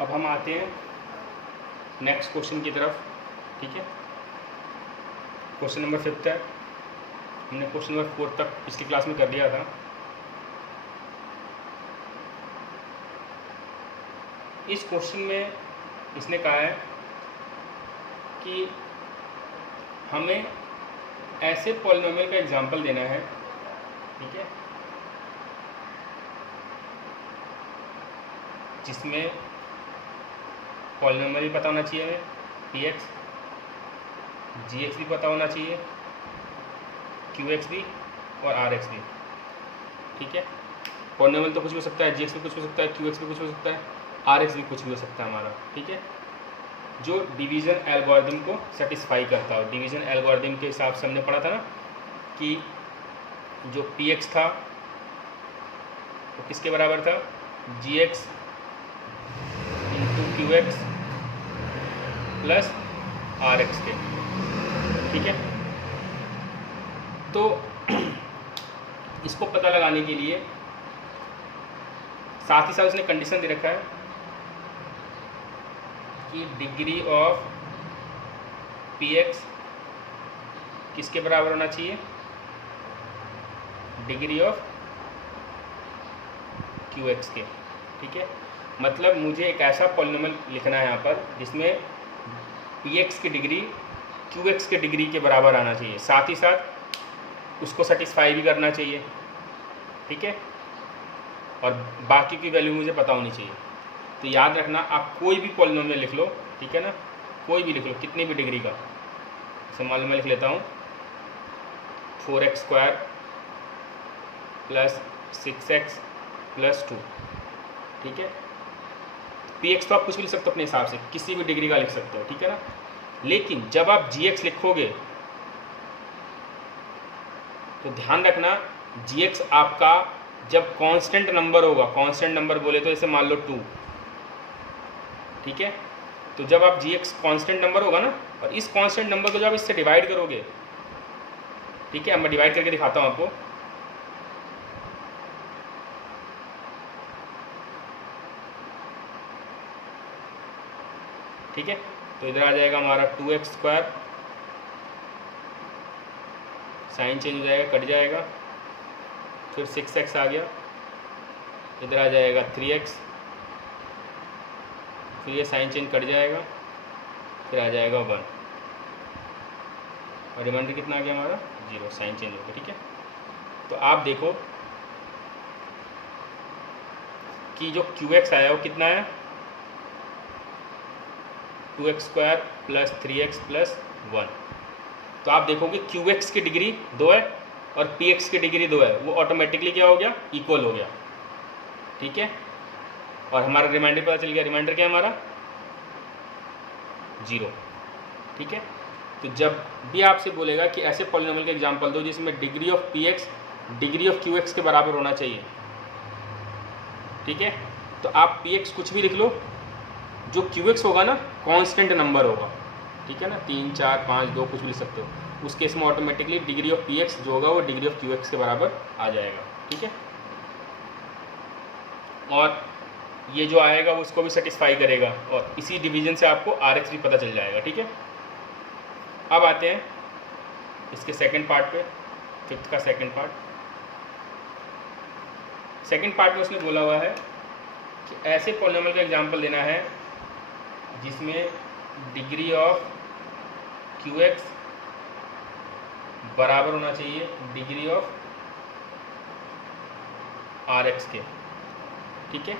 अब हम आते हैं नेक्स्ट क्वेश्चन की तरफ। ठीक है, क्वेश्चन नंबर 5 है। हमने क्वेश्चन नंबर 4 तक पिछली क्लास में कर लिया था। इस क्वेश्चन में इसने कहा है कि हमें ऐसे पॉलिनोमियल का एग्जाम्पल देना है, ठीक है, जिसमें पॉलिनोमियल भी पता होना चाहिए हमें, px, gx भी पता होना चाहिए, qx भी और rx भी। ठीक है, पॉलिनोमियल तो कुछ भी हो सकता है, gx भी कुछ हो सकता है, qx भी कुछ हो सकता है, rx भी कुछ भी हो सकता है हमारा। ठीक है, जो डिवीज़न एल्गोरिथम को सेटिस्फाई करता हो। डिवीज़न एल्गोरिथम के हिसाब से हमने पढ़ा था ना कि जो px था वो किसके बराबर था, gx into qx plus rx के। ठीक है, तो इसको पता लगाने के लिए साथ ही साथ उसने कंडीशन दे रखा है कि डिग्री ऑफ px किसके बराबर होना चाहिए, डिग्री ऑफ qx के। ठीक है, मतलब मुझे एक ऐसा पॉलिनोमियल लिखना है यहाँ पर जिसमें px की डिग्री qx के डिग्री के बराबर आना चाहिए, साथ ही साथ उसको सेटिस्फाई भी करना चाहिए। ठीक है, और बाकी की वैल्यू मुझे पता होनी चाहिए। तो याद रखना, आप कोई भी पॉलिनोमियल लिख लो, ठीक है ना, कोई भी लिख लो, कितनी भी डिग्री का। जैसे मान लो मैं लिख लेता हूँ 4x² प्लस 6x प्लस 2। ठीक है, px तो आप कुछ भी लिख सकते हो अपने हिसाब से, किसी भी डिग्री का लिख सकते हो। ठीक है ना, लेकिन जब आप gx लिखोगे तो ध्यान रखना gx आपका जब कांस्टेंट नंबर होगा, कांस्टेंट नंबर बोले तो जैसे मान लो 2। ठीक है, तो जब आप gx कांस्टेंट नंबर होगा ना, और इस कांस्टेंट नंबर को जब इससे डिवाइड करोगे, ठीक है, अब मैं डिवाइड करके दिखाता हूँ आपको। ठीक है, तो इधर आ जाएगा हमारा 2x², साइन चेंज हो जाएगा, कट जाएगा, फिर 6x आ गया, इधर आ जाएगा 3x, फिर ये साइन चेंज कट जाएगा, फिर आ जाएगा 1, और रिमाइंडर कितना आ गया हमारा 0, साइन चेंज हो गया। ठीक है, तो आप देखो कि जो qx आया वो कितना है, 2x² प्लस 3x प्लस 1। तो आप देखोगे qx की डिग्री 2 है और px की डिग्री 2 है, वो ऑटोमेटिकली क्या हो गया, इक्वल हो गया। ठीक है, और हमारा रिमाइंडर पता चल गया, रिमाइंडर क्या है हमारा 0। ठीक है, तो जब भी आपसे बोलेगा कि ऐसे पॉलिनोमियल का एग्जांपल दो जिसमें degree of px degree of qx के बराबर होना चाहिए, ठीक है, तो आप px कुछ भी लिख लो, जो qx होगा ना कांस्टेंट नंबर होगा। ठीक है ना, 3, 4, 5, 2 कुछ भी लिख सकते हो, उस केस में ऑटोमेटिकली डिग्री ऑफ px जो होगा वो डिग्री ऑफ qx के बराबर आ जाएगा। ठीक है, और ये जो आएगा वो उसको भी सेटिस्फाई करेगा, और इसी डिवीजन से आपको rx भी पता चल जाएगा। ठीक है, अब आते हैं इसके सेकंड पार्ट पे, 5th का सेकंड पार्ट। सेकंड पार्ट में उसने बोला हुआ है कि ऐसे पॉलिनोमियल का एग्जांपल देना है जिसमें डिग्री ऑफ qx बराबर होना चाहिए डिग्री ऑफ rx के। ठीक है,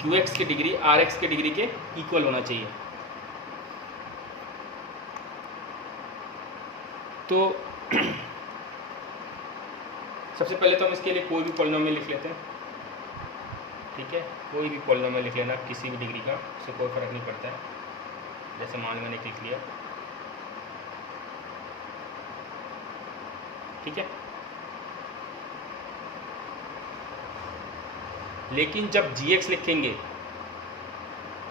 qx की डिग्री rx की डिग्री के इक्वल होना चाहिए। तो सबसे पहले तो हम इसके लिए कोई भी पॉलिनोमियल लिख लेते हैं। ठीक है, कोई भी पॉलिनोमियल लिख लेना किसी भी डिग्री का, उससे कोई फ़र्क नहीं पड़ता है। जैसे मान लो मैंने लिख लिया। ठीक है, लेकिन जब gx लिखेंगे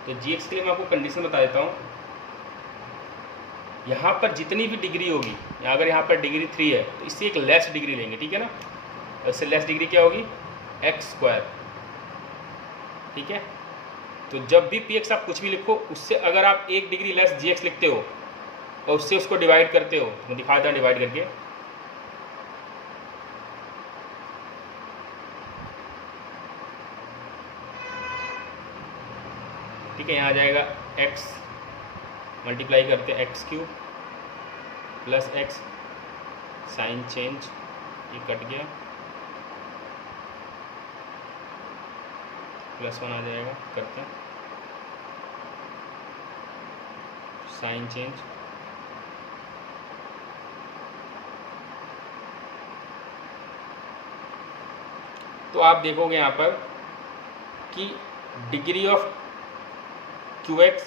तो gx के लिए मैं आपको कंडीशन बता देता हूँ। यहाँ पर जितनी भी डिग्री होगी, अगर यहाँ पर डिग्री 3 है तो इससे एक लेस डिग्री लेंगे। ठीक है ना, इससे लेस डिग्री क्या होगी, x²। ठीक है, तो जब भी px आप कुछ भी लिखो, उससे अगर आप 1 डिग्री लेस gx लिखते हो और उससे उसको डिवाइड करते हो, तो मैं दिखा देता हूँ डिवाइड करके। ठीक है, यहाँ आ जाएगा x मल्टीप्लाई करते हैं x cube plus x sign change, ये कट गया, +1 आ जाएगा, करते हैं साइन चेंज, तो आप देखोगे यहाँ पर कि डिग्री ऑफ QX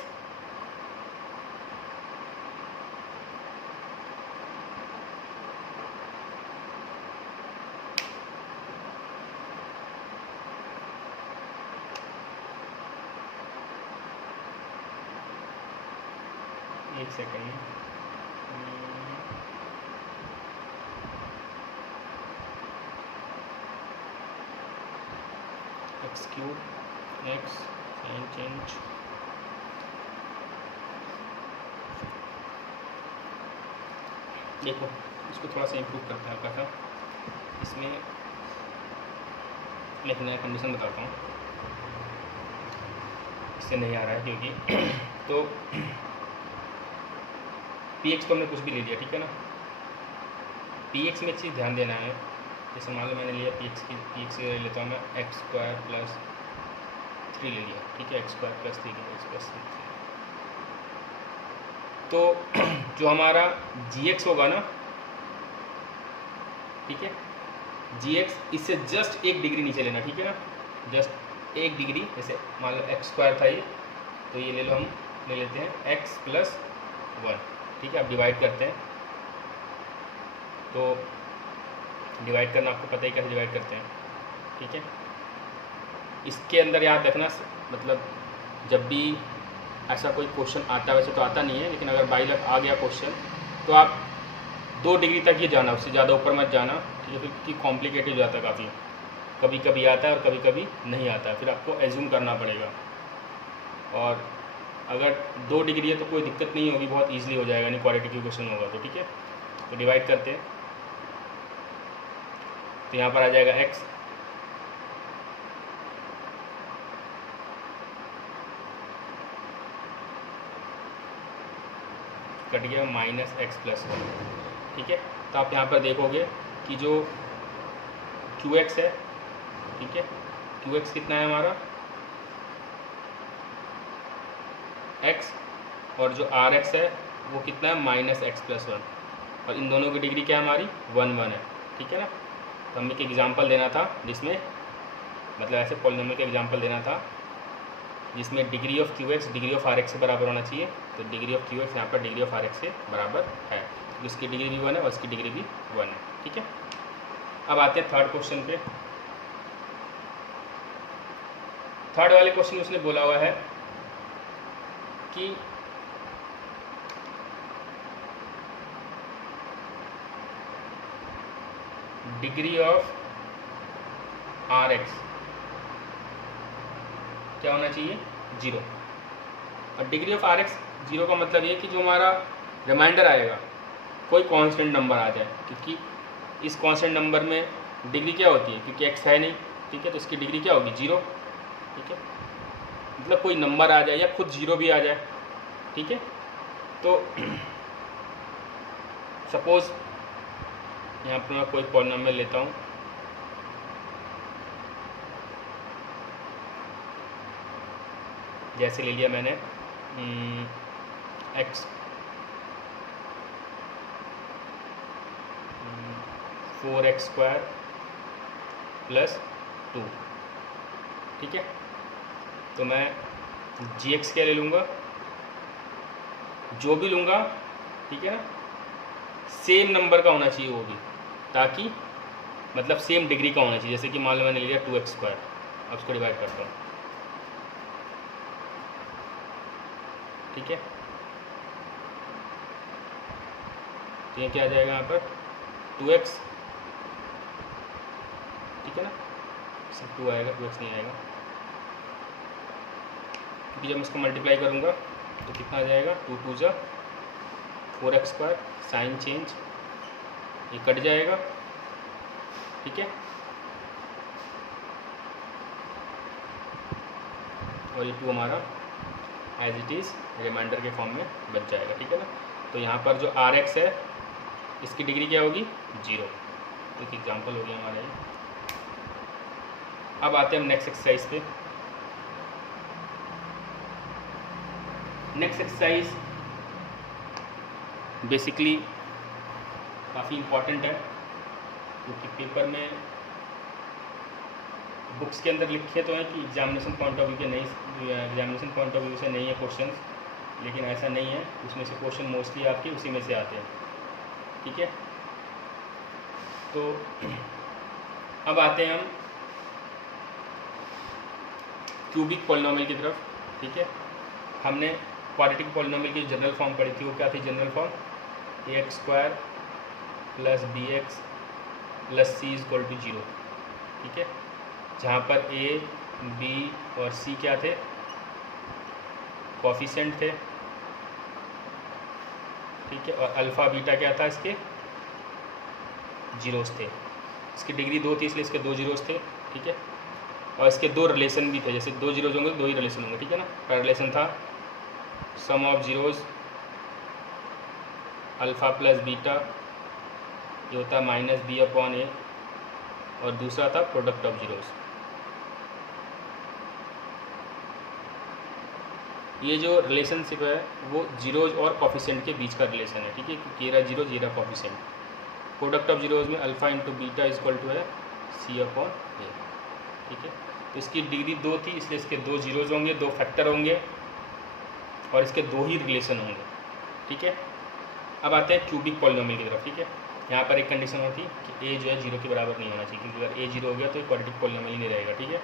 एक second, x cube x sign change, देखो इसको थोड़ा सा इम्प्रूव करते हैं हल्का सा, इसमें लेकिन मैं कंडीशन बताता हूँ, इससे नहीं आ रहा है क्योंकि तो px तो हमने कुछ भी ले लिया, ठीक है ना। px में एक चीज़ ध्यान देना है, जैसे मान लो मैंने लिया px ले लेता हूँ मैं x² + 3 ले लिया, ठीक है, x² + 3 x + 3। तो जो हमारा gx होगा ना, ठीक है, gx इससे जस्ट 1 डिग्री नीचे लेना, ठीक है ना, जस्ट 1 डिग्री, जैसे मान लो x² था ये, तो ये ले लो, हम ले लेते हैं x + 1, ठीक है। अब डिवाइड करते हैं, तो डिवाइड करना आपको पता ही कैसे डिवाइड करते हैं, ठीक है। इसके अंदर याद रखना, मतलब जब भी ऐसा कोई क्वेश्चन आता है, वैसे तो आता नहीं है, लेकिन अगर बाई लक आ गया क्वेश्चन, तो आप 2 डिग्री तक ही जाना, उससे ज़्यादा ऊपर मत जाना, ठीक है, क्योंकि कॉम्प्लिकेटेड हो जाता है काफ़ी, कभी कभी आता है और कभी कभी नहीं आता है, फिर आपको एज्यूम करना पड़ेगा। और अगर 2 डिग्री है तो कोई दिक्कत नहीं होगी, बहुत ईजिली हो जाएगा, नहीं क्वाड्रेटिक क्वेश्चन होगा तो, ठीक है। तो डिवाइड करते हैं, तो यहाँ पर आ जाएगा x कट गया -x + 1, ठीक है। तो आप यहाँ पर देखोगे कि जो QX है, ठीक है, QX कितना है हमारा x, और जो RX है वो कितना है -x + 1, और इन दोनों की डिग्री क्या है हमारी 1 1 है, ठीक है ना। तो हमें एक एग्जांपल देना था जिसमें, मतलब ऐसे पॉलिनोमियल का एग्जांपल देना था जिसमें degree of QX degree of RX से बराबर होना चाहिए। तो डिग्री ऑफ QX यहाँ पर डिग्री ऑफ RX से बराबर है, तो इसकी डिग्री भी 1 है और इसकी डिग्री भी 1 है, ठीक है। अब आते हैं थर्ड क्वेश्चन पे। थर्ड वाले क्वेश्चन में उसने बोला हुआ है कि डिग्री ऑफ RX क्या होना चाहिए 0। अब डिग्री ऑफ RX 0 का मतलब ये कि जो हमारा रिमाइंडर आएगा कोई कांस्टेंट नंबर आ जाए, क्योंकि इस कांस्टेंट नंबर में डिग्री क्या होती है, क्योंकि x है नहीं, ठीक है, तो इसकी डिग्री क्या होगी 0, ठीक है। मतलब कोई नंबर आ जाए या खुद 0 भी आ जाए, ठीक है। तो सपोज यहाँ पर मैं कोई पॉलिनोमियल लेता हूँ, जैसे ले लिया मैंने x 4x² + 2, ठीक है। तो मैं gx क्या ले लूँगा, जो भी लूँगा, ठीक है ना, सेम नंबर का होना चाहिए वो भी, ताकि मतलब सेम डिग्री का होना चाहिए। जैसे कि मान लो मैंने ले लिया 2x², अब उसको डिवाइड करता हूँ, ठीक है। तो ये क्या आ जाएगा यहाँ पर 2x, ठीक है ना, सिर्फ 2 आएगा, 2x नहीं आएगा, क्योंकि जब मैं इसको मल्टीप्लाई करूँगा तो कितना आ जाएगा, 2 2 जा 4x², साइन चेंज ये कट जाएगा, ठीक है, और ये 2 हमारा एज इट इज़ रिमाइंडर के फॉर्म में बच जाएगा, ठीक है ना। तो यहाँ पर जो Rx है इसकी डिग्री क्या होगी, 0। एक एग्जाम्पल हो गया हमारा ये। अब आते हैं हम नेक्स्ट एक्सरसाइज पे। नेक्स्ट एक्सरसाइज बेसिकली काफ़ी इम्पॉर्टेंट है, क्योंकि पेपर में बुक्स के अंदर लिखे तो हैं कि एग्जामिनेशन पॉइंट ऑफ व्यू के नहीं, एग्जामिनेशन पॉइंट ऑफ व्यू से नहीं है क्वेश्चंस, लेकिन ऐसा नहीं है, उसमें से क्वेश्चन मोस्टली आपके उसी में से आते हैं, ठीक है। तो अब आते हैं हम क्यूबिक पॉलिनोमियल की तरफ, ठीक है। हमने क्वाड्रेटिक पॉलिनोमियल की जनरल फॉर्म पढ़ी थी, वो क्या थी general form, ax² + bx + c = 0, ठीक है, जहाँ पर a, b और c क्या थे, कोफिशिएंट थे, ठीक है, और अल्फ़ा बीटा क्या था, इसके जीरोस थे। इसकी डिग्री 2 थी इसलिए इसके 2 जीरोस थे, ठीक है, और इसके 2 रिलेशन भी थे, जैसे 2 जीरोस होंगे 2 ही रिलेशन होंगे, ठीक है ना। पहला रिलेशन था sum of zeros alpha + beta, ये होता है -b/a, और दूसरा था प्रोडक्ट ऑफ जीरोस। ये जो रिलेशनशिप है वो जीरोज और कोफिशिएंट के बीच का रिलेशन है, ठीक है, क्योंकि ये रहा जीरोज, ये रहा कोफिशिएंट। प्रोडक्ट ऑफ जीरोज में अल्फ़ा × बीटा = है c/a, ठीक है। तो इसकी डिग्री 2 थी इसलिए इसके 2 जीरोज होंगे, 2 फैक्टर होंगे, और इसके 2 ही रिलेशन होंगे, ठीक है। अब आते हैं क्यूबिक पॉलिनोमियल की तरफ, ठीक है। यहाँ पर एक कंडीशन होती कि a जो है 0 के बराबर नहीं होना चाहिए, क्योंकि अगर a 0 हो गया तो ये क्वाड्रेटिक पॉलिनोमियल ही नहीं रहेगा, ठीक है।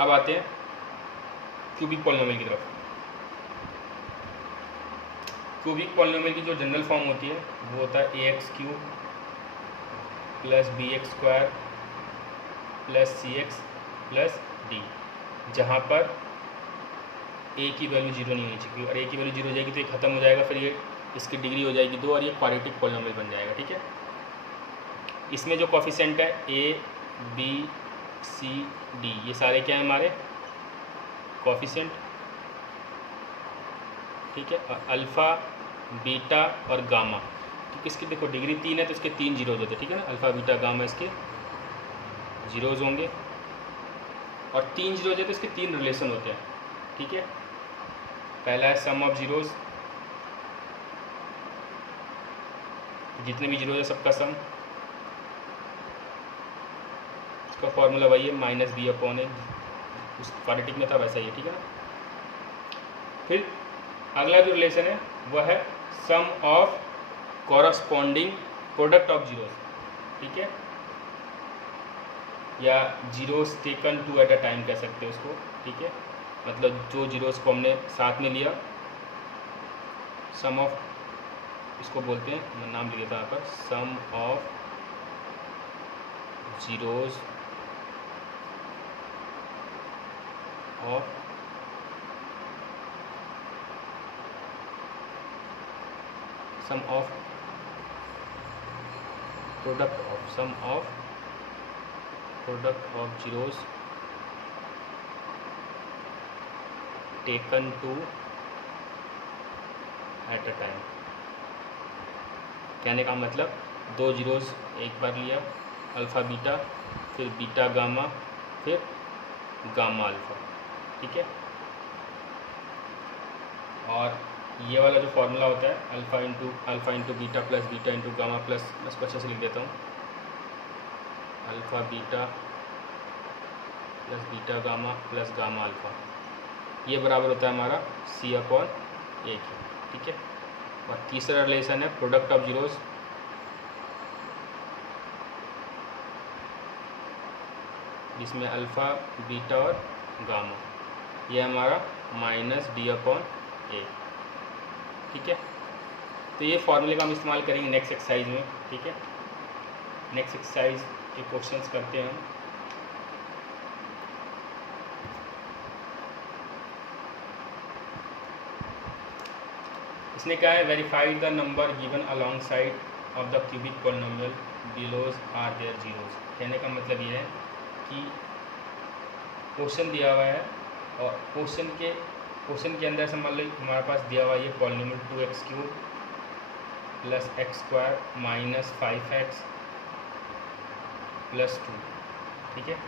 अब आते हैं क्यूबिक पॉलिनोमियल की तरफ। क्यूबिक पॉलिनोमियल की जो जनरल फॉर्म होती है वो होता है ax³ + bx² + cx + d, जहाँ पर a की वैल्यू 0 नहीं होनी चाहिए। अगर a की वैल्यू 0 हो जाएगी तो ये खत्म हो जाएगा, फिर ये इसकी डिग्री हो जाएगी 2 और ये क्वाड्रेटिक पॉलिनोमियल बन जाएगा, ठीक है। इसमें जो कोफिशिएंट है a, b, c, d, ये सारे क्या हैं हमारे कोफिशिएंट, ठीक है, और अल्फ़ा, बीटा और गामा, क्योंकि इसकी देखो डिग्री 3 है तो इसके 3 जीरोज होते हैं, ठीक है ना। अल्फ़ा, बीटा, गामा इसके जीरोज होंगे, और 3 जीरोज है तो इसके 3 रिलेशन होते हैं, ठीक है। पहला है सम ऑफ जीरोज, जितने भी जीरोज है सबका सम, इसका फॉर्मूला वही है -b/a, उस क्वाड्रेटिक में था वैसा ही है, ठीक है ना। फिर अगला जो रिलेशन है वह है sum of corresponding product of zeros, ठीक है, या zeros taken 2 at a time कह सकते हो उसको, ठीक है, मतलब जो जीरोस को हमने साथ में लिया, सम ऑफ, इसको बोलते हैं, मैं नाम लिख देता हूँ यहाँ पर, sum of zeros of sum of product of, sum of product of zeros taken 2 at a time. कहने का मतलब 2 जीरोस एक बार लिया, अल्फ़ा बीटा, फिर बीटा गामा, फिर गामा अल्फ़ा, ठीक है। और ये वाला जो फॉर्मूला होता है alpha into beta + beta into gamma plus, मैं इसको अच्छे से लिख देता हूँ, alpha beta + beta gamma + gamma alpha, ये बराबर होता है हमारा c/a की, ठीक है। और तीसरा रिलेशन है प्रोडक्ट ऑफ जीरोस, जिसमें अल्फ़ा, बीटा और गामा, ये हमारा -d/a, ठीक है। तो ये फॉर्मूले का हम इस्तेमाल करेंगे नेक्स्ट एक्सरसाइज में, ठीक है। नेक्स्ट एक्सरसाइज के क्वेश्चंस करते हैं हम। इसने कहा है verified the number given alongside of the cubic polynomial below are their zeros. कहने का मतलब ये है कि क्वेश्चन दिया हुआ है और क्वेश्चन के अंदर से मान लो हमारे पास दिया हुआ ये polynomial 2x³ plus x² minus 5x plus 2, ठीक है,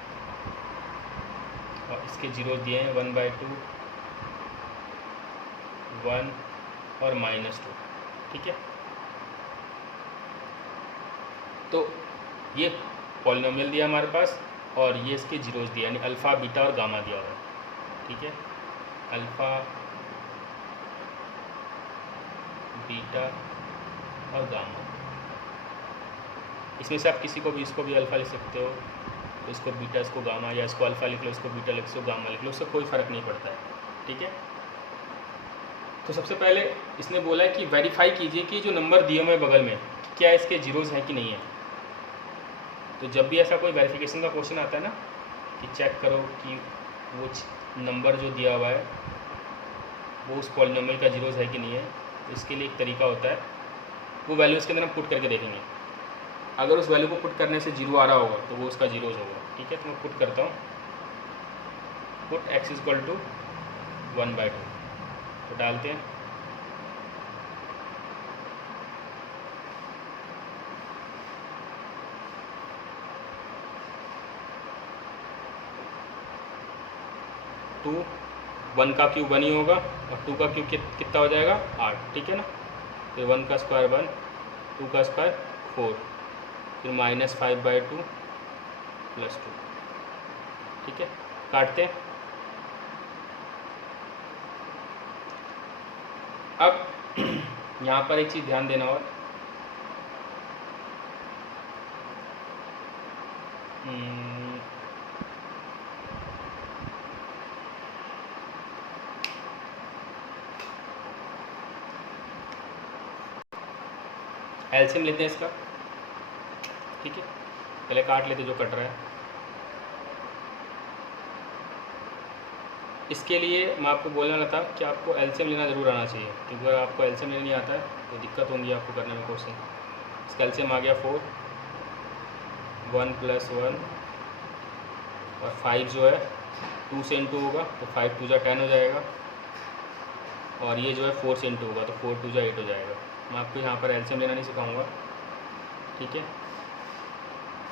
और इसके जीरो दिए हैं 1/2, 1 और -2, ठीक है। तो ये पॉलिनोमियल दिया हमारे पास और ये इसके जीरोज दिया, यानी अल्फ़ा, बीटा और गामा दिया हुआ है, ठीक है। अल्फ़ा, बीटा और गामा, इसमें से आप किसी को भी, इसको भी अल्फ़ा लिख सकते हो, इसको बीटा, इसको गामा, या इसको अल्फ़ा लिख लो, इसको बीटा लिख लो, गामा लिख लो, उससे कोई फ़र्क नहीं पड़ता है, ठीक है। तो सबसे पहले इसने बोला है कि वेरीफाई कीजिए कि जो नंबर दिए हुए बगल में क्या इसके जीरोज़ हैं कि नहीं है। तो जब भी ऐसा कोई वेरिफिकेशन का क्वेश्चन आता है ना कि चेक करो कि वो नंबर जो दिया हुआ है वो उस पॉलिनोमियल का जीरोज़ है कि नहीं है, तो इसके लिए एक तरीका होता है, वो वैल्यूज़ के अंदर हम पुट करके देखेंगे। अगर उस वैल्यू को पुट करने से जीरो आ रहा होगा तो वो उसका जीरोज़ होगा, ठीक है। तो मैं पुट करता हूँ, पुट x = 1/2, तो डालते हैं, टू 1 का क्यूब 1 ही होगा और 2 का क्यूब कितना हो जाएगा 8, ठीक है ना। तो 1 का स्क्वायर 1, 2 का स्क्वायर 4, फिर -5/2 प्लस 2, ठीक है। काटते हैं। अब यहाँ पर एक चीज़ ध्यान देना, और एलसीएम लेते हैं इसका, ठीक है। पहले काट लेते जो कट रहा है। इसके लिए मैं आपको बोलना था कि आपको एलसीएम लेना ज़रूर आना चाहिए, क्योंकि अगर आपको एलसीएम लेना नहीं आता है तो दिक्कत होगी आपको करने में क्वेश्चन। इसका एलसीएम आ गया 4, 1 + 1 और 5 जो है 2 से इंटू होगा तो 5 2 × 10 हो जाएगा, और ये जो है 4 से इंटू होगा तो 4 2 × 8 हो जाएगा। मैं आपको यहाँ पर एलसीएम लेना नहीं सिखाऊंगा, ठीक है।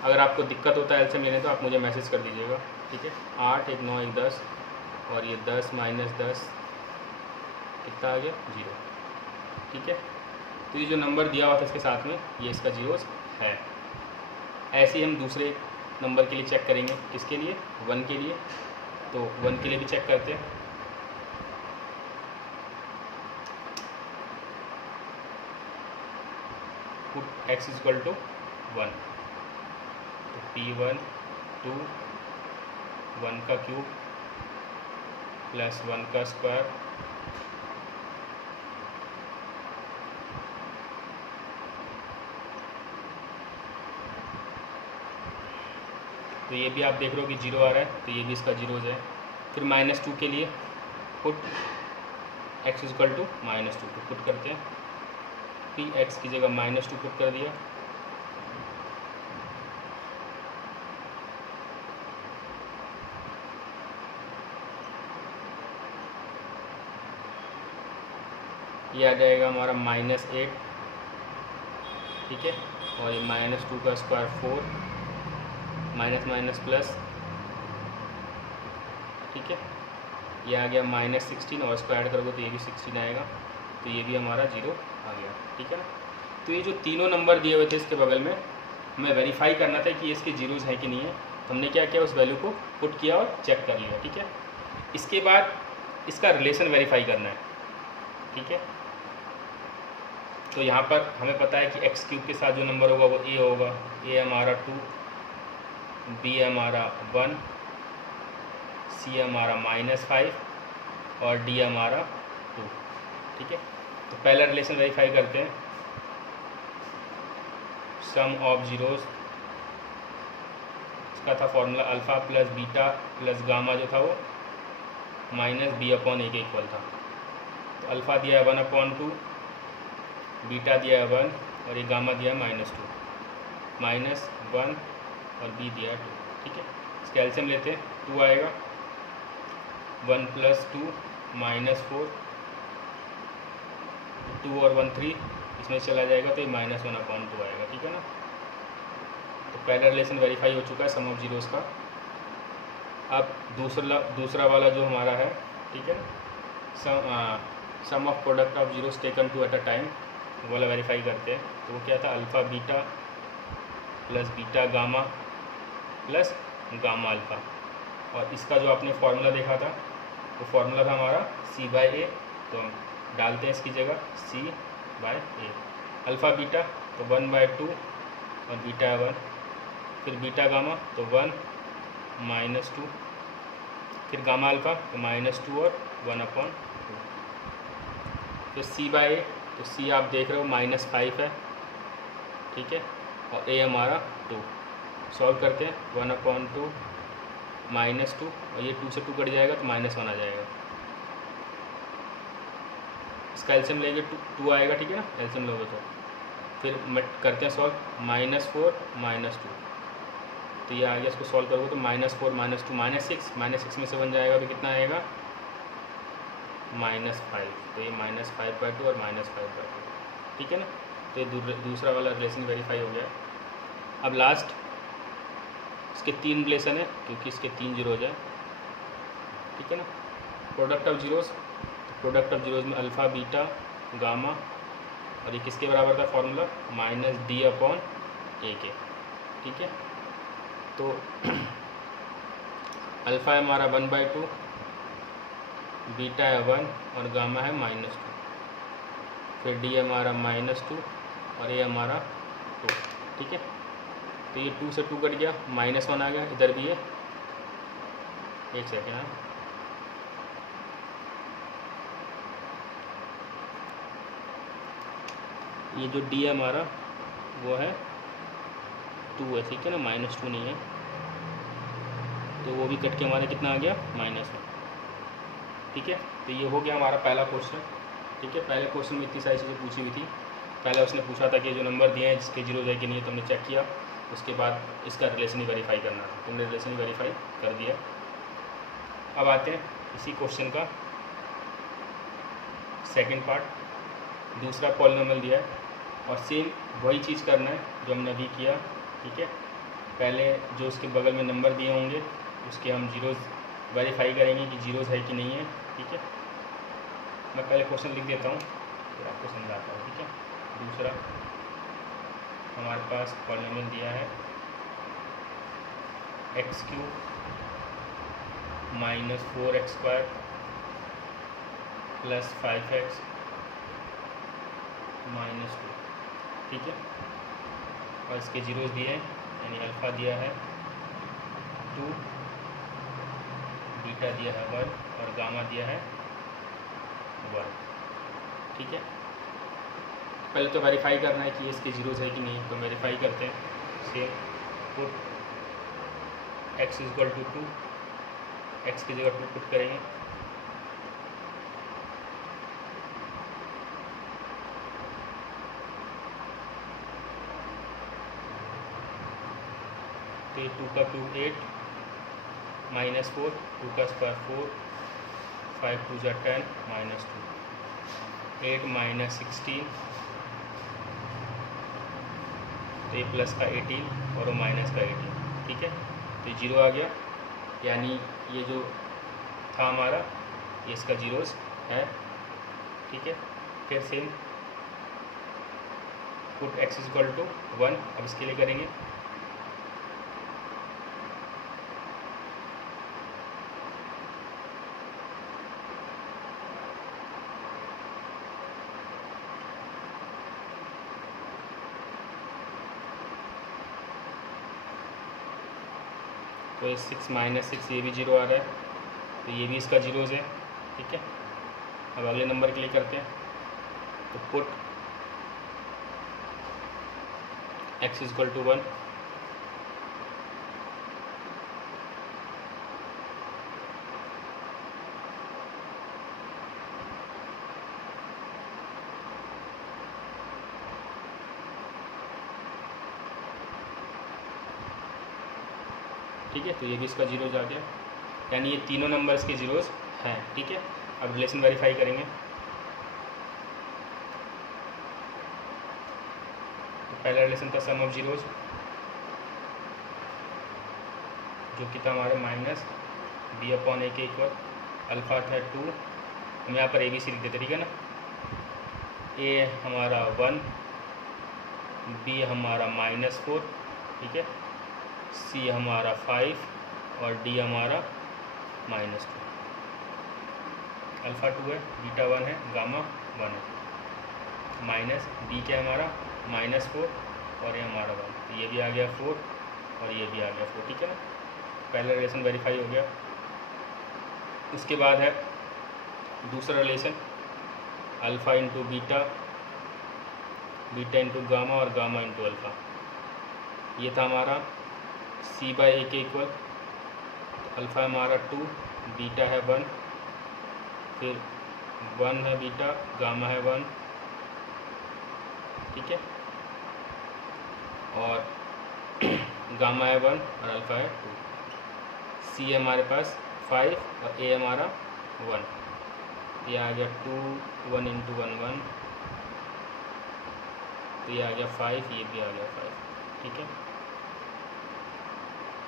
अगर आपको दिक्कत होता है एलसीएम लेने तो आप मुझे मैसेज कर दीजिएगा, ठीक है। 8 1 9 1 10 और ये 10 - 10 कितना आ गया 0, ठीक है। तो ये जो नंबर दिया हुआ था इसके साथ में ये इसका जीरोज़ है। ऐसे ही हम दूसरे नंबर के लिए चेक करेंगे, किसके लिए 1 के लिए, तो 1 के लिए भी चेक करते हैं। पुट x = 1, तो P1 2 1 का क्यूब प्लस 1 का स्क्वायर तो ये भी आप देख रहे हो कि 0 आ रहा है, तो ये भी इसका जीरोज़ है। फिर -2 के लिए पुट x = -2 तो पुट करते हैं, पी x की जगह -2 पुट कर दिया, ये आ जाएगा हमारा -8, ठीक है। और ये -2 का स्क्वायर 4 माइनस प्लस, ठीक है। ये आ गया -16 और स्क्वायर करोगे तो ये भी 16 आएगा, तो ये भी हमारा 0 आ गया, ठीक है ना। तो ये जो तीनों नंबर दिए हुए थे इसके बगल में हमें वेरीफाई करना था कि इसके जीरोज़ हैं कि नहीं है, तो हमने क्या किया, उस वैल्यू को पुट किया और चेक कर लिया, ठीक है। इसके बाद इसका रिलेशन वेरीफाई करना है, ठीक है। तो यहाँ पर हमें पता है कि x³ के साथ जो नंबर होगा वो a होगा, a हमारा 2, b हमारा 1, c हमारा -5 और d हमारा 2, ठीक है। तो पहला रिलेशन वेरीफाई करते हैं, सम ऑफ जीरोज़, इसका था formula alpha plus beta plus gamma जो था वो -b/a के इक्वल था। तो अल्फ़ा दिया है 1/2, बीटा दिया है 1 और ये गामा दिया है -2, -1 और बी दिया है 2, ठीक है। इसका एलसीएम लेते हैं, 2 आएगा, 1 + 2 -4, 2 और 1 3, इसमें चला जाएगा तो ये -1/2 आएगा, ठीक है ना। तो पहला रिलेशन वेरीफाई हो चुका है सम ऑफ जीरोस का। अब दूसरा वाला जो हमारा है, ठीक है ना, sum of product of zeros taken two at a time, वो वाला वेरीफाई करते हैं। तो वो क्या था, alpha beta plus beta gamma plus gamma alpha. और इसका जो आपने फार्मूला देखा था, वो फार्मूला था हमारा C/A, तो हम डालते हैं इसकी जगह C/A। अल्फ़ा बीटा तो 1/2 और बीटा 1, फिर बीटा गामा तो 1 -2, फिर गामा अल्फ़ा तो -2 और 1/2। फिर C/A, तो C आप देख रहे हो -5 है, ठीक है, और A हमारा 2। सॉल्व करते हैं, 1/2 -2, और ये 2 से 2 कट जाएगा तो -1 आ जाएगा। इसका एलसीएम लेंगे 2 आएगा, ठीक है ना, एलसीएम लोगे तो। फिर करते हैं सॉल्व, -4 -2, तो ये आ गया। इसको सॉल्व करोगे तो -4 -2 -6 में से 1 जाएगा तो कितना आएगा, -5। तो ये -5/2 और -5/2, ठीक है ना। तो ये दूसरा वाला रिलेशन वेरीफाई हो गया। अब लास्ट इसके 3 रिलेशन है, क्योंकि इसके 3 जीरोज है, ठीक है ना। Product of zeros, product of zeros में अल्फ़ा बीटा गामा, और ये किसके बराबर था फार्मूला, -D/A के, ठीक है। तो अल्फ़ा है हमारा 1/2, बीटा है 1 और गामा है -2, फिर डी हमारा -2 और ये हमारा 2, ठीक है। तो ये 2 से 2 कट गया, -1 आ गया, इधर भी है। एक सेकेंड है, ये जो डी है हमारा वो है 2 है, ठीक है ना, -2 नहीं है, तो वो भी कट के हमारा कितना आ गया, -1, ठीक है। तो ये हो गया हमारा पहला क्वेश्चन, ठीक है। पहले क्वेश्चन में इतनी सारी चीज़ें पूछी हुई थी। पहले उसने पूछा था कि जो नंबर दिए हैं जिसके जीरो है कि नहीं है, तुमने चेक किया, उसके बाद इसका रिलेशन ही वेरीफाई करना था, तुमने रिलेशन ही वेरीफाई कर दिया। अब आते हैं इसी क्वेश्चन का सेकंड पार्ट। दूसरा पॉलिनोमियल दिया है और सेम वही चीज़ करना है जो हमने अभी किया, ठीक है। पहले जो उसके बगल में नंबर दिए होंगे उसके हम जीरोज़ वेरीफाई करेंगे कि जीरोज़ है कि नहीं है, ठीक है। मैं पहले क्वेश्चन लिख देता हूँ फिर आपको समझाता हूँ, ठीक है। दूसरा हमारे पास पॉलिनोमियल दिया है x³ -4x² + 5x -2, ठीक है। और इसके जीरोज दिए हैं, यानी अल्फ़ा दिया है 2, बीटा दिया है 1 और गामा दिया है 1, ठीक है। पहले तो वेरीफाई करना है कि इसके जीरोज है कि नहीं, तो वेरीफाई करते हैं। सेम पुट x = 2, x की जगह 2 पुट करेंगे, तो ये 2 का क्यूब 8 -4, 2 का स्क्वायर 4, 5 2 = 10 -2, 8 - 16, तो ये प्लस का 18 और वो माइनस का 18, ठीक है। तो ये 0 आ गया, यानी ये जो था हमारा ये इसका जीरोस है, ठीक है। फिर सेम पुट x = 1, अब इसके लिए करेंगे तो ये 6 - 6 ये भी 0 आ रहा है, तो ये भी इसका जीरोज़ है, ठीक है। अब अगले नंबर के लिए करते हैं, तो पुट x = 1, ठीक है, तो ये भी इसका जीरोज आ गया, यानी ये तीनों नंबर इसके जीरोज हैं। ठीक है, अब रिलेशन वेरीफाई करेंगे। तो पहला रिलेशन था सम ऑफ जीरोज, जो कि था हमारे माइनस बी अपॉन ए के इक्वल अल्फ़ा था 2, हम यहाँ पर ए बी सी लिख देते, ठीक है ना। ए हमारा 1, बी हमारा -4, ठीक है, सी हमारा 5 और डी हमारा -2। अल्फ़ा 2 है, बीटा 1 है, गामा 1 है, माइनस डी क्या है हमारा -4 और ये हमारा 1, तो ये भी आ गया 4 और ये भी आ गया 4। ठीक है ना, पहला रिलेशन वेरीफाई हो गया। उसके बाद है दूसरा relation alpha into beta, beta into gamma और गामा इंटू अल्फ़ा। ये था हमारा सी बाई ए के इक्वल, तो अल्फ़ा हमारा 2, बीटा है 1, फिर 1 है बीटा, गामा है 1, ठीक है, और गामा है 1 और अल्फ़ा है 2। सी है हमारे पास 5 और ए हमारा 1, ये आ गया 2 1 इंटू 1 1, तो ये आ गया 5, ये भी आ गया 5। ठीक है,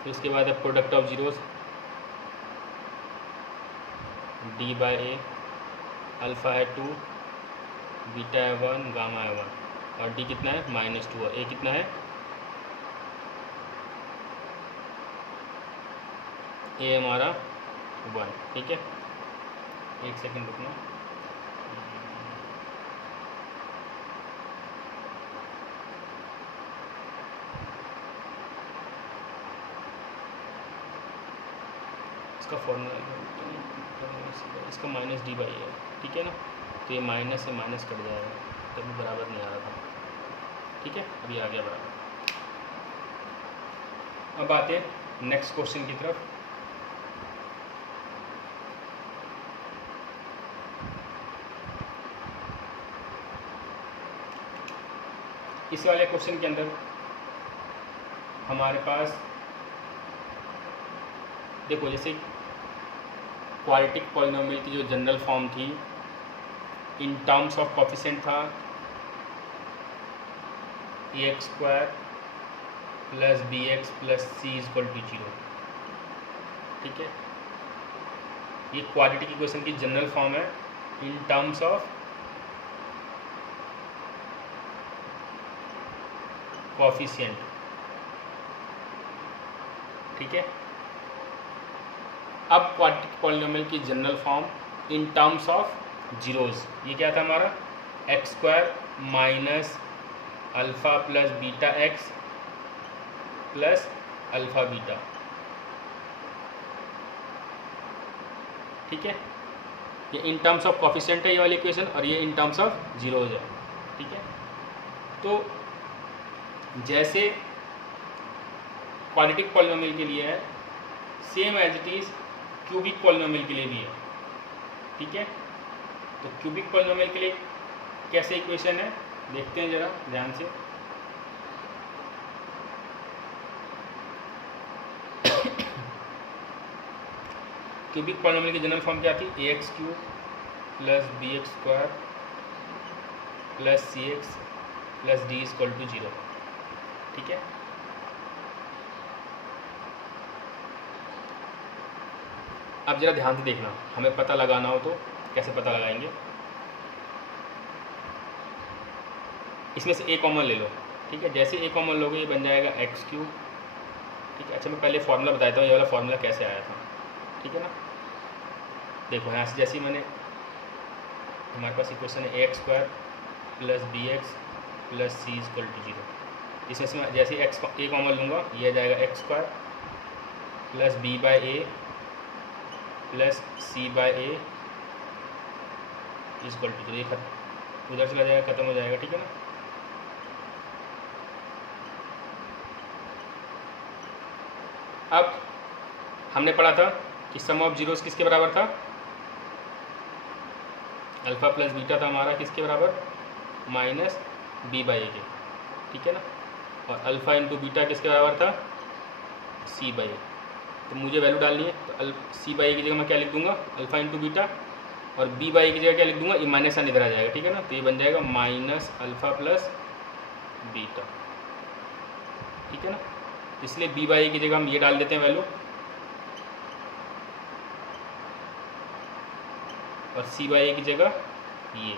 फिर उसके बाद है product of zeros, D by A, alpha है 2, बीटा है 1, गामा है 1 और डी कितना है -2 और ए कितना है, ए हमारा 1। ठीक है, एक सेकंड रुकना, इसका फॉर्मूला इसका -d बाई है। ठीक है ना, तो ये माइनस से माइनस कट जाएगा, तभी बराबर नहीं आ रहा था। ठीक है, अभी आ गया बराबर। अब आते हैं नेक्स्ट क्वेश्चन की तरफ। इस वाले क्वेश्चन के अंदर हमारे पास देखो, जैसे क्वाड्रेटिक पॉलिनोमियल की जो जनरल फॉर्म थी इन टर्म्स ऑफ कोफिशिएंट था ax² plus bx plus c equal to 0। ठीक है, ये क्वाड्रेटिक इक्वेशन की जनरल फॉर्म है इन टर्म्स ऑफ कोफिशिएंट। ठीक है, अब क्वाड्रेटिक पॉलिनोमियल की general form in terms of zeros, ये क्या था हमारा x² minus alpha plus beta x plus alpha beta. ठीक है, ये इन टर्म्स ऑफ कोफिशिएंट है ये वाली इक्वेशन, और ये इन टर्म्स ऑफ जीरोज है। ठीक है, तो जैसे क्वाड्रेटिक पॉलिनोमियल के लिए है, same as it is cubic polynomial के लिए भी है। ठीक है, तो क्यूबिक पॉलिनोमियल के लिए कैसे इक्वेशन है देखते हैं ज़रा ध्यान से। क्यूबिक पॉलिनोमियल की जनरल फॉर्म क्या थी, ax³ plus bx² plus cx plus d equal to 0। ठीक है, अब जरा ध्यान से देखना, हमें पता लगाना हो तो कैसे पता लगाएंगे। इसमें से a कॉमन ले लो। ठीक है, जैसे a कॉमन लोगे ये बन जाएगा x³। ठीक है, अच्छा मैं पहले फार्मूला बता देता हूँ, ये वाला फार्मूला कैसे आया था। ठीक है ना, देखो यहाँ से जैसे मैंने, हमारे पास इक्वेशन है ax² plus bx plus c equal to 0। इसमें से मैं जैसे a कॉमन लूँगा ये आ जाएगा x² plus b by a plus c by a equal to 0। ये उधर चला जाएगा, ख़त्म हो जाएगा। ठीक है ना, अब हमने पढ़ा था कि सम ऑफ जीरोस किसके बराबर था, अल्फ़ा प्लस बीटा था हमारा किसके बराबर, माइनस बी बाई ए के। ठीक है ना, और अल्फ़ा इंटू बीटा किसके बराबर था, सी बाई ए। तो मुझे वैल्यू डालनी है, तो सी बाई की जगह मैं क्या लिख दूंगा, अल्फ़ा इंटू बीटा, और बी बाई की जगह क्या लिख दूंगा, ये माइनस साइन इधर आ जाएगा, ठीक है ना। तो ये बन जाएगा माइनस अल्फ़ा प्लस बीटा, ठीक है ना। इसलिए बी बाई की जगह हम ये डाल देते हैं वैल्यू, और सी बाई की जगह ये।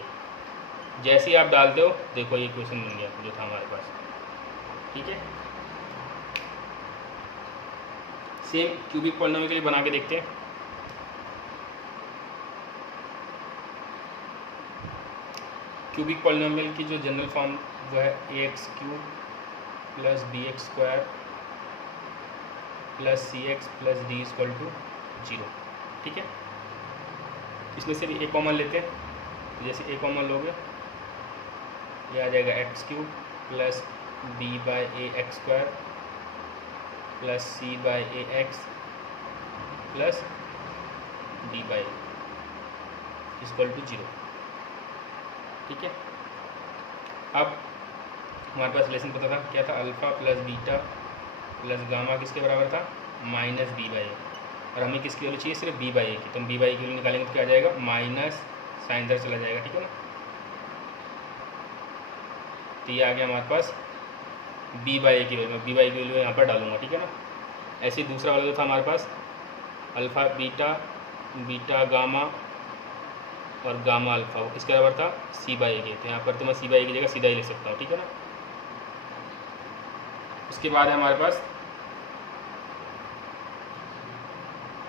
जैसे ही आप डालते हो देखो ये क्वेश्चन बन गया जो था हमारे पास, ठीक है। सेम क्यूबिक पॉलिनोमियल के लिए बना के देखते हैं। क्यूबिक पॉलिनोमियल की जो जनरल फॉर्म वो है a x cube plus b x square plus c x plus d equal to 0, ठीक है। इसमें से भी ए कॉमन लेते हैं, तो जैसे ए कॉमन लोगे ये आ जाएगा x cube plus b by a x square plus c by a x plus d by equal to 0, ठीक है। अब हमारे पास रिलेशन पता था, क्या था, alpha plus beta plus gamma किसके बराबर था, माइनस बी बाई ए, और हमें किसकी वैल्यू चाहिए, सिर्फ बी बाई ए की। तो हम बी बाई ए की वैल्यू निकालेंगे तो क्या आ जाएगा, माइनस साइन इधर चला जाएगा, ठीक है ना। तो ये आ गया हमारे पास बी बाई ए की वैल्यू, बी बाई की वैल्यू यहाँ पर डालूंगा, ठीक है ना। ऐसे ही दूसरा वाला जो था हमारे पास अल्फ़ा बीटा बीटा गामा और गामा अल्फ़ा, वो किसके बराबर था, सी बाई ए के। तो यहाँ पर तो मैं सी बाई ए की जगह सीधा ही लिख सकता हूँ, ठीक है ना। उसके बाद है हमारे पास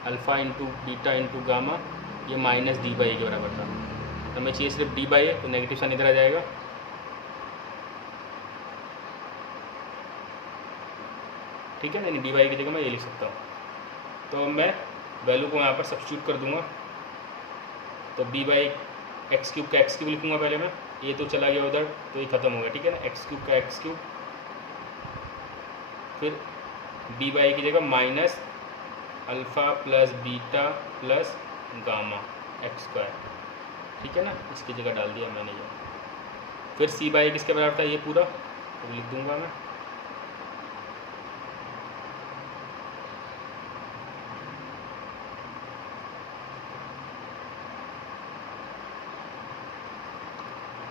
alpha into beta into gamma, ये माइनस डी बाई ए के बराबर था। तो हमें चाहिए सिर्फ डी बाई ए, तो नेगेटिव साइन इधर आ जाएगा, ठीक है ना। यानी डी बाई की जगह मैं ये लिख सकता हूँ। तो मैं वैल्यू को यहाँ पर सब्स्टिट्यूट कर दूंगा, तो बी बाई एक्स क्यूब का एक्स क्यूब लिखूँगा पहले मैं, ये तो चला गया उधर तो ये खत्म हो गया, ठीक है ना। एक्स क्यूब का एक्स क्यूब, फिर बी बाई की जगह minus alpha plus beta plus gamma x square, ठीक है ना, इसकी जगह डाल दिया मैंने ये। फिर सी बाई किसके बराबर था, ये पूरा तो लिख दूंगा मैं,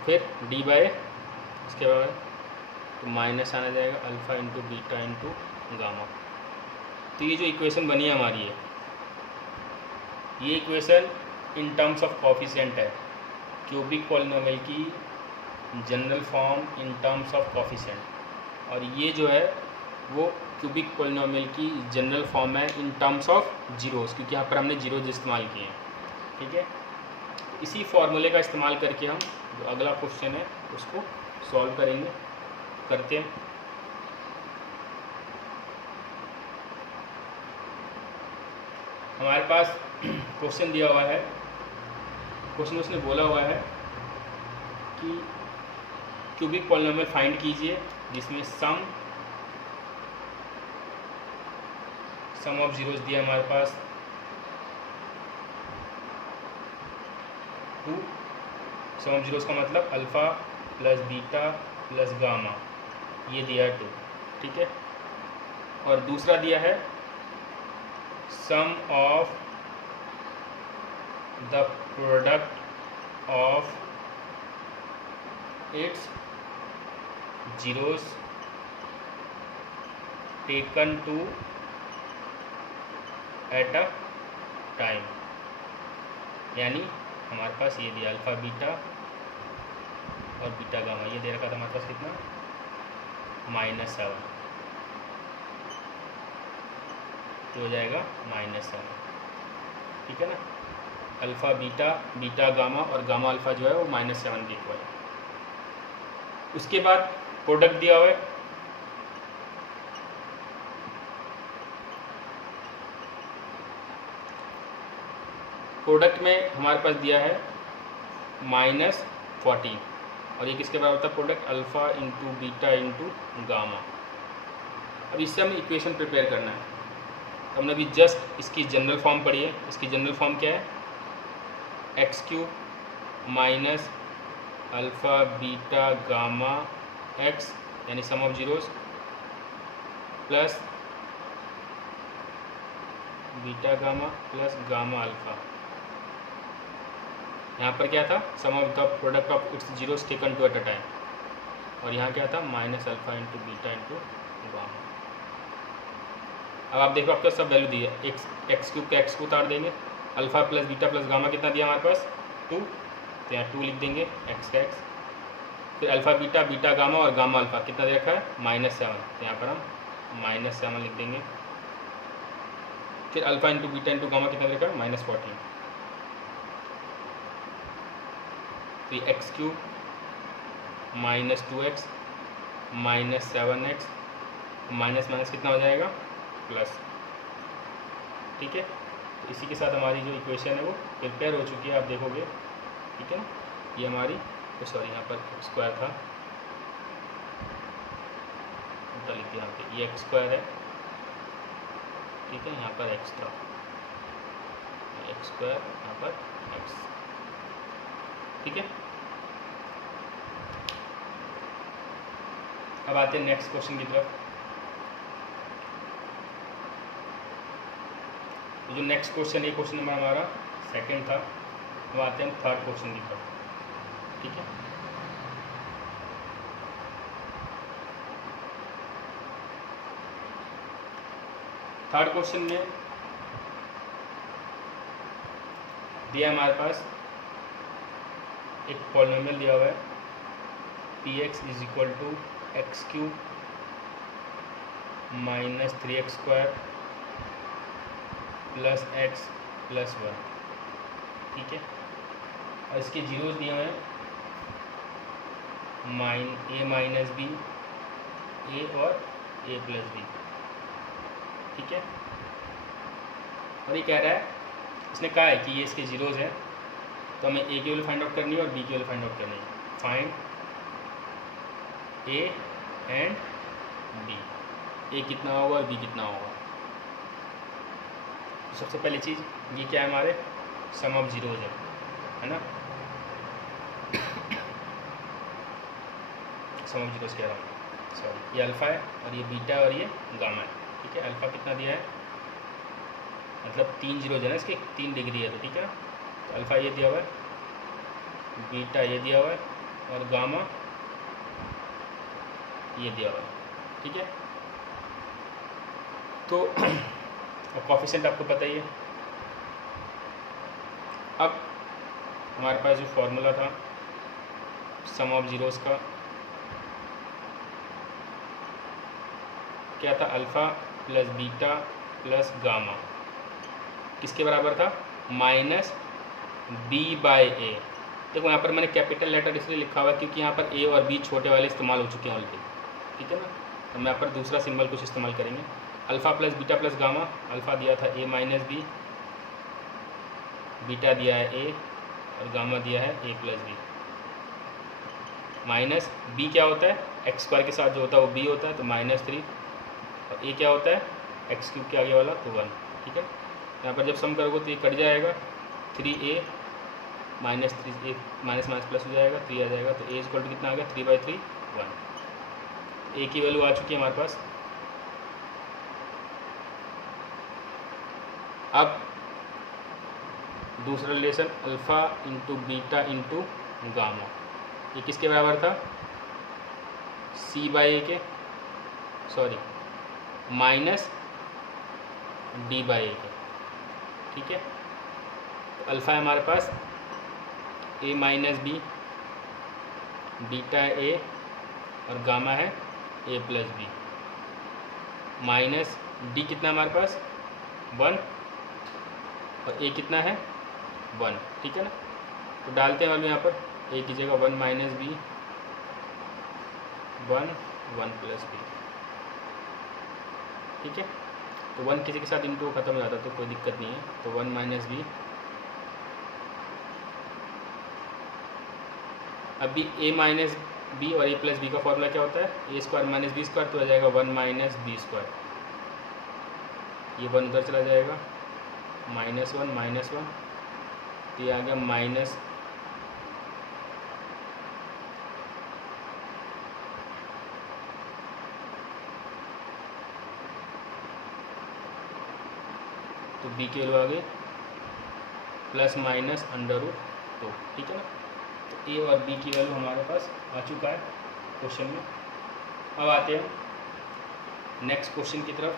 फिर डी बाई इसके बराबर तो माइनस आना जाएगा alpha into beta into gamma. तो ये जो इक्वेशन बनी है हमारी है, ये equation in terms of coefficient है, क्यूबिक पॉलिनोमियल की general form in terms of coefficient. और ये जो है वो क्यूबिक पॉलिनोमियल की जनरल फॉर्म है इन टर्म्स ऑफ जीरोस, क्योंकि यहाँ पर हमने जीरोज इस्तेमाल किए हैं, ठीक है। इसी फॉर्मूले का इस्तेमाल करके हम जो अगला क्वेश्चन है उसको सॉल्व करेंगे, करते हैं। हमारे पास क्वेश्चन दिया हुआ है, क्वेश्चन उसने बोला हुआ है कि क्यूबिक पॉलिनोमियल फाइंड कीजिए जिसमें सम ऑफ जीरोस दिया हमारे पास 2, सम ऑफ जीरोस का मतलब alpha plus beta plus gamma, ये दिया है 2, ठीक है। और दूसरा दिया है sum of the product of its zeros taken two at a time, यानी हमारे पास ये दिया अल्फ़ा बीटा और बीटा गामा, ये दे रखा था हमारे पास कितना, -7, तो हो जाएगा -7, ठीक है ना। अल्फ़ा बीटा बीटा गामा और गामा अल्फ़ा जो है वो -7 के इक्वल है। उसके बाद प्रोडक्ट दिया हुआ है, प्रोडक्ट में हमारे पास दिया है -14, और ये किसके बराबर था product, alpha into beta into gamma. अब इससे हमें इक्वेशन प्रिपेयर करना है। तो हमने अभी जस्ट इसकी जनरल फॉर्म पढ़ी है, इसकी जनरल फॉर्म क्या है, x cube minus alpha beta gamma x, यानी sum of zeros, plus beta gamma plus gamma alpha. यहाँ पर क्या था, sum of the product of its zeros taken two at a time, और यहाँ क्या था minus alpha into beta into gamma. अब आप देखो आपके सब वैल्यू दी है, एक्स क्यूब का एक्स को उतार देंगे, alpha plus beta plus gamma कितना दिया हमारे पास 2, तो यहाँ 2 लिख देंगे एक्स का एक्स। फिर अल्फा बीटा बीटा गामा और गामा अल्फा कितना दे रखा है -7, तो यहाँ पर हम -7 लिख देंगे। फिर alpha into beta into gamma कितना दे रखा है -14, तो x cube -2x -7x minus minus कितना हो जाएगा प्लस। ठीक है, तो इसी के साथ हमारी जो इक्वेशन है वो प्रिपेयर हो चुकी है, आप देखोगे। ठीक है ना, ये हमारी सॉरी यहाँ पर स्क्वायर था, उल्टा लिख दिया यहाँ पे, ये एक्स स्क्वायर है। ठीक है, यहाँ पर एक्स था, एक्स स्क्वायर यहाँ पर एक्स। ठीक है, अब आते हैं नेक्स्ट क्वेश्चन की तरफ। जो नेक्स्ट क्वेश्चन, ये क्वेश्चन नंबर हमारा सेकंड था, अब आते हैं थर्ड क्वेश्चन की तरफ। ठीक है, थर्ड क्वेश्चन में दिया हमारे पास एक पॉलिनोमियल दिया हुआ है px is equal to x cube -3x² plus x plus 1। ठीक है, और इसके जीरोस दिए हुए हैं a - b, a और a प्लस b। ठीक है, और ये कह रहा है, इसने कहा है कि ये इसके जीरोस हैं, तो हमें a की वैल्यू फाइंड आउट करनी है और b की वैल्यू फाइंड आउट करनी है। Find a and b, a कितना होगा और b कितना होगा। तो सबसे पहली चीज़ ये क्या है, हमारे सम ऑफ जीरोज है ना, सम ऑफ जीरोज कह रहा हूँ, सॉरी, ये अल्फ़ा है और ये बीटा है और ये गामा है। ठीक है, अल्फ़ा कितना दिया है, मतलब 3 जीरोज है ना, इसके 3 डिग्री है, तो ठीक है ना, तो अल्फ़ा ये दिया हुआ है, बीटा ये दिया हुआ है और गामा ये दिया हुआ है। ठीक है, तो कोफिशिएंट आपको पता ही है। अब हमारे पास जो फॉर्मूला था सम ऑफ जीरोस का, क्या था, alpha plus beta plus gamma किसके बराबर था, -b/a। देखो यहाँ पर मैंने कैपिटल लेटर इसलिए लिखा हुआ है क्योंकि यहाँ पर a और b छोटे वाले इस्तेमाल हो चुके हैं ऑलरेडी। ठीक है ना, तो मैं यहाँ पर दूसरा सिंबल कुछ इस्तेमाल करेंगे। Alpha plus beta plus gamma, alpha दिया था a - b, बीटा दिया है a और गामा दिया है a plus b। Minus b क्या होता है, एक्स स्क्वायर के साथ जो होता है वो b होता है, तो -3, और a क्या होता है, एक्स क्यूब के आगे वाला तो 1। ठीक है, यहाँ पर जब सम करोगे तो ये कट जाएगा, 3a -3 माइनस माइनस प्लस हो जाएगा, 3 आ जाएगा, तो a इक्वल टू कितना आ गया 3/3 1। a की वैल्यू आ चुकी है हमारे पास। अब दूसरा relation alpha into beta into gamma, ये किसके बराबर था, c/a के, सॉरी -d/a के। ठीक है, तो अल्फ़ा है हमारे पास a - b, बीटा है a और गामा है a plus b, minus d कितना हमारे पास 1 और a कितना है 1। ठीक है ना, तो डालते हैं वैल्यू यहाँ पर, a की जगह 1 - b 1 प्लस b। ठीक है, तो 1 किसी के साथ इंटू खत्म हो जाता तो कोई दिक्कत नहीं है, तो 1 - b। अभी a - b और a प्लस b का फॉर्मूला क्या होता है, a² - b² तो हो जाएगा 1 - b²। ये 1 उधर चला जाएगा, -1 तो ये आ गया माइनस तो बी की वैल्यू आ गई प्लस माइनस अंडर रूट 2, ठीक है ना। तो ए और बी की वैल्यू हमारे पास आ चुका है क्वेश्चन में। अब आते हैं नेक्स्ट क्वेश्चन की तरफ।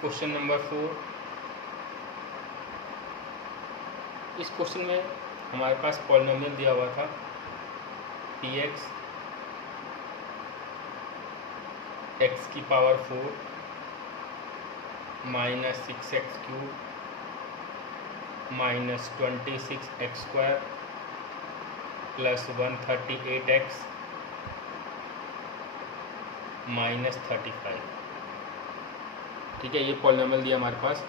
Question number 4। इस क्वेश्चन में हमारे पास पॉलिनोमियल दिया हुआ था पी एक्स एक्स की power 4 minus 6x cube minus 26x square plus 138x minus 35, ठीक है। ये पॉलिनोमियल दिया हमारे पास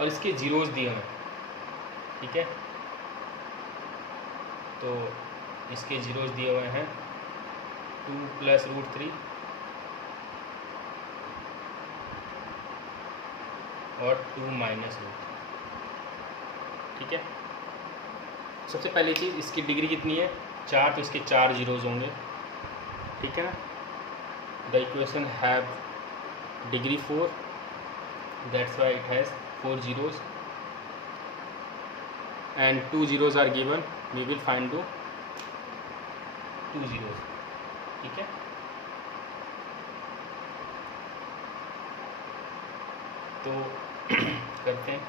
और इसके जीरोज़ दिए हैं, ठीक है। तो इसके जीरोज़ दिए हुए हैं 2 प्लस रूट 3 और 2 माइनस रूट 3, ठीक है। सबसे पहली चीज़ इसकी डिग्री कितनी है 4, तो इसके 4 जीरोज़ होंगे, ठीक है ना। The equation have degree 4, that's why it has 4 zeros and 2 zeros are given, we will find the 2 zeros, ठीक है। तो करते हैं।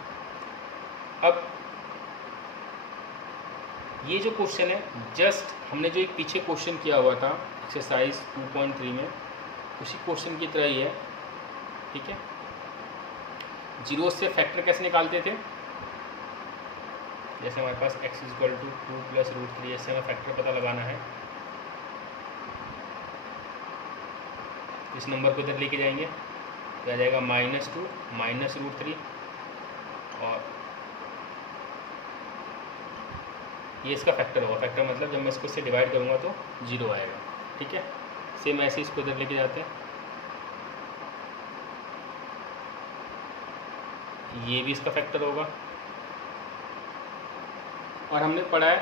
अब ये जो क्वेश्चन है जस्ट हमने जो एक पीछे क्वेश्चन किया हुआ था एक्सरसाइज 2.3 में, उसी क्वेश्चन की तरह ही है, ठीक है। जीरो से फैक्टर कैसे निकालते थे, जैसे हमारे पास x equal to 2 plus root 3, ऐसे हमें फैक्टर पता लगाना है। इस नंबर को इधर लेके जाएंगे तो आ जाएगा -2 माइनस रूट 3 और ये इसका फैक्टर होगा। फैक्टर मतलब जब मैं इसको इससे डिवाइड करूँगा तो 0 आएगा, ठीक है। सेम ऐसे इसको इधर लेके जाते हैं, ये भी इसका फैक्टर होगा। और हमने पढ़ा है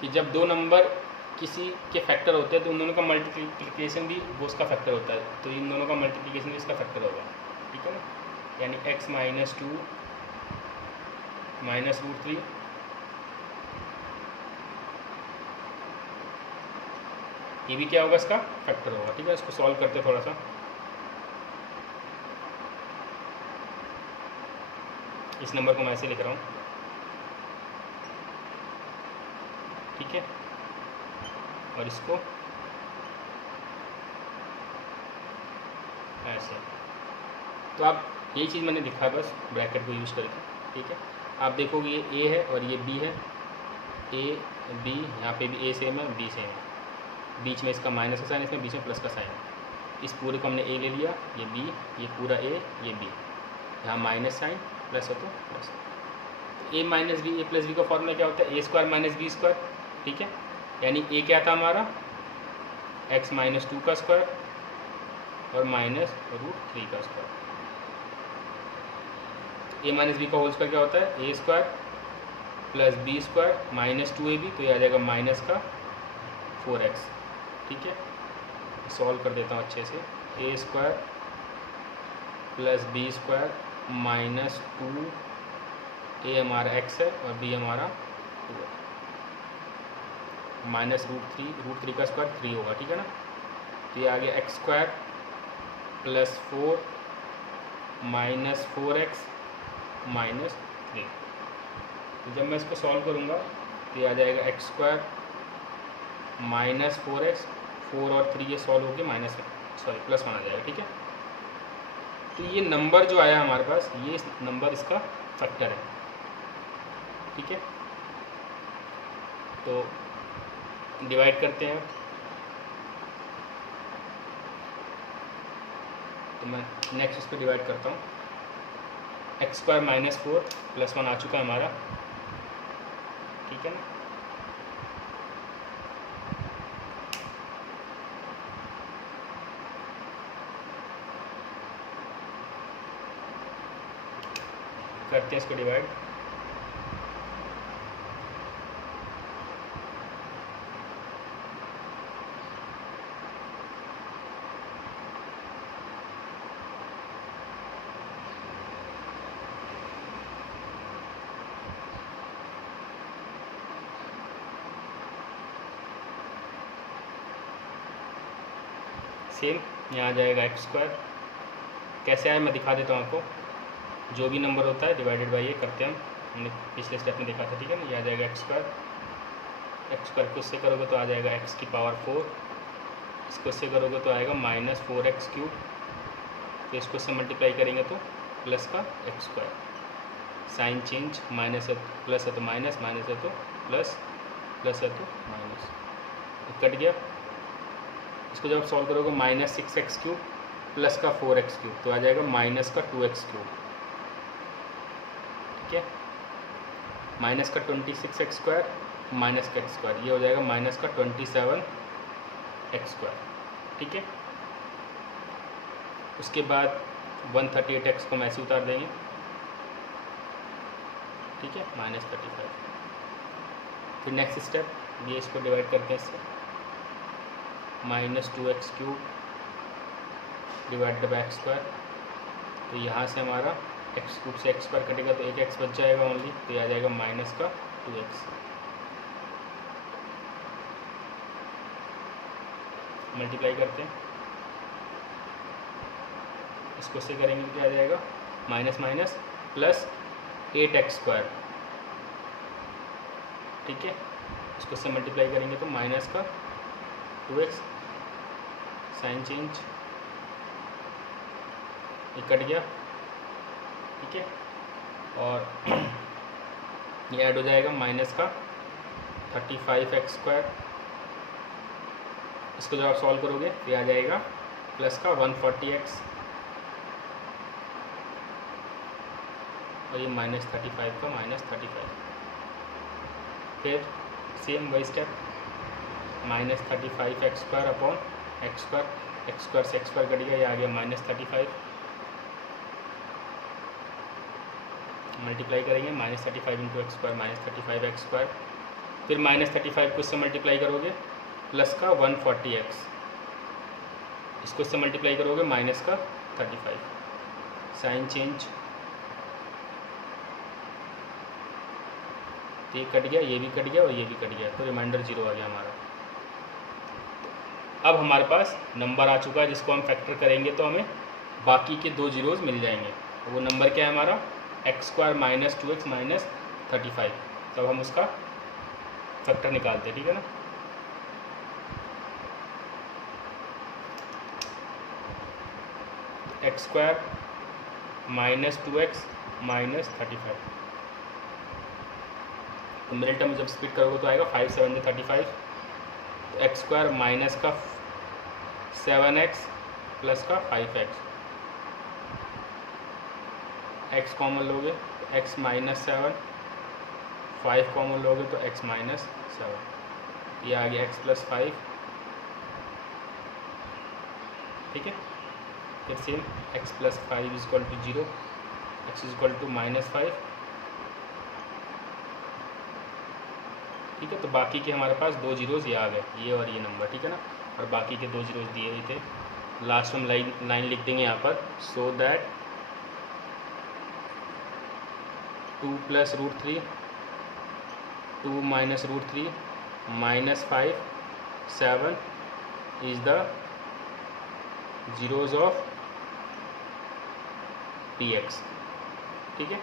कि जब दो नंबर किसी के फैक्टर होते हैं तो उन दोनों का मल्टीप्लिकेशन भी वो उसका फैक्टर होता है, तो इन दोनों का मल्टीप्लिकेशन भी इसका फैक्टर होगा, ठीक है ना। यानी x माइनस 2 माइनस रूट 3 ये भी क्या होगा, इसका फैक्टर होगा, ठीक है। इसको सॉल्व करते थोड़ा सा। इस नंबर को मैं ऐसे लिख रहा हूँ, ठीक है। और इसको ऐसे, तो आप यही चीज़ मैंने लिखा है बस ब्रैकेट को यूज़ करके, ठीक है। आप देखोगे ये a है और ये b है, a b, यहाँ पे भी a सेम है b सेम है, बीच में इसका माइनस का साइन, इसमें बीच में प्लस का साइन है। इस पूरे को हमने a ले लिया, ये b, ये पूरा a, ये b, यहाँ माइनस साइन प्लस हो तो plus. a minus b, a plus b का फॉर्मूला क्या होता है, a square minus b square, ठीक है। यानी a क्या था हमारा x माइनस 2 का स्क्वायर और माइनस रूट 3 का स्क्वायर। a माइनस बी का होल स्क्वायर क्या होता है, a square plus b square minus 2ab, तो ये आ जाएगा माइनस का 4x, ठीक है। सॉल्व कर देता हूँ अच्छे से। a square plus b square minus 2, a हमारा x है और b हमारा 2 है, माइनस रूट 3 का स्क्वायर 3 होगा, ठीक है ना। तो ये आ गया x square plus 4 minus 4x minus 3। तो जब मैं इसको सॉल्व करूँगा तो ये आ जाएगा x स्क्वायर माइनस 4x, 4 और 3 ये सॉल्व होकर प्लस 1 आ जाएगा, ठीक है। तो ये नंबर जो आया हमारे पास, ये नंबर इसका फैक्टर है, ठीक है। तो डिवाइड करते हैं, तो मैं नेक्स्ट इस पर डिवाइड करता हूँ। एक्स स्क्वायर माइनस 4 प्लस 1 आ चुका है हमारा, ठीक है ना। करते हैं इसको डिवाइड, सेम यहाँ आ जाएगा एक्स स्क्वायर। कैसे आए मैं दिखा देता हूँ आपको। जो भी नंबर होता है डिवाइडेड बाई ये करते हैं हमने पिछले स्टेप में देखा था, ठीक है ना। ये आ जाएगा एक्स स्क्वायर। एक्स स्क्वायर को इससे करोगे तो आ जाएगा एक्स की पावर 4। इसको इससे करोगे तो आएगा -4x क्यूब। तो इसको इससे मल्टीप्लाई करेंगे तो प्लस का x square. Sign change, minus है प्लस है तो माइनस, माइनस है तो प्लस, प्लस है तो माइनस, कट गया। इसको जब आप सॉल्व करोगे -6x क्यूब प्लस का 4x क्यूब तो आ जाएगा माइनस का 2x क्यूब, ठीक है। माइनस का 26x स्क्वायर माइनस का एक्स स्क्वायर, ये हो जाएगा माइनस का 27x स्क्वायर, ठीक है। उसके बाद 138x को हम ऐसे उतार देंगे, ठीक है, -35। फिर नेक्स्ट स्टेप ये इसको डिवाइड करते हैं इससे, -2x cube divided by x square. तो यहाँ से हमारा एक्स क्यूब से एक्स स्क्वायर कटेगा तो एक एक्स बच जाएगा ओनली, तो ये आ जाएगा माइनस का 2x। मल्टीप्लाई करते हैं, इसको से करेंगे तो क्या आ जाएगा minus minus plus 8x square, ठीक है। इसको से मल्टीप्लाई करेंगे तो माइनस का 2x, साइन चेंज, ये कट गया, ठीक है। और ये ऐड हो जाएगा माइनस का 35x स्क्वायर। इसको जब आप सॉल्व करोगे तो आ जाएगा प्लस का 140x, और ये -35 का -35। फिर सेम वही step, -35x square upon x square, x square से एक्स स्क्वायर कट गया, ये आ गया -35। मल्टीप्लाई करेंगे -35 into x square -35x square. फिर -35 को इससे मल्टीप्लाई करोगे प्लस का 140x, इसको इससे मल्टीप्लाई करोगे माइनस का 35, साइन चेंज, तो ये कट गया, ये भी कट गया और ये भी कट गया, तो रिमाइंडर 0 आ गया हमारा। अब हमारे पास नंबर आ चुका है जिसको हम फैक्टर करेंगे तो हमें बाकी के 2 जीरोज़ मिल जाएंगे। तो वो नंबर क्या है हमारा, एक्स स्क्वायर -2x -35। तब हम उसका फैक्टर निकालते हैं, ठीक है ना। एक्स स्क्वायर -2x -35, तो मिडिल टर्म जब स्प्लिट करोगे तो आएगा 5 7 35। तो एक्स स्क्वायर माइनस का 7x प्लस का 5x, x कॉमन लोगे तो x -7, 5 कॉमन लोगे तो x -7, ये आ गया x + 5, ठीक है। फिर सेम x + 5 = 0, x = -5, ठीक है। तो बाकी के हमारे पास 2 जीरोज़ ये आ गए, ये और ये नंबर, ठीक है ना। और बाकी के 2 जीरोज़ दिए हुए थे। लास्ट में लाइन लिख देंगे यहाँ पर, so that 2 + √3 2 - √3 -5 7 is the zeros of px, ठीक है।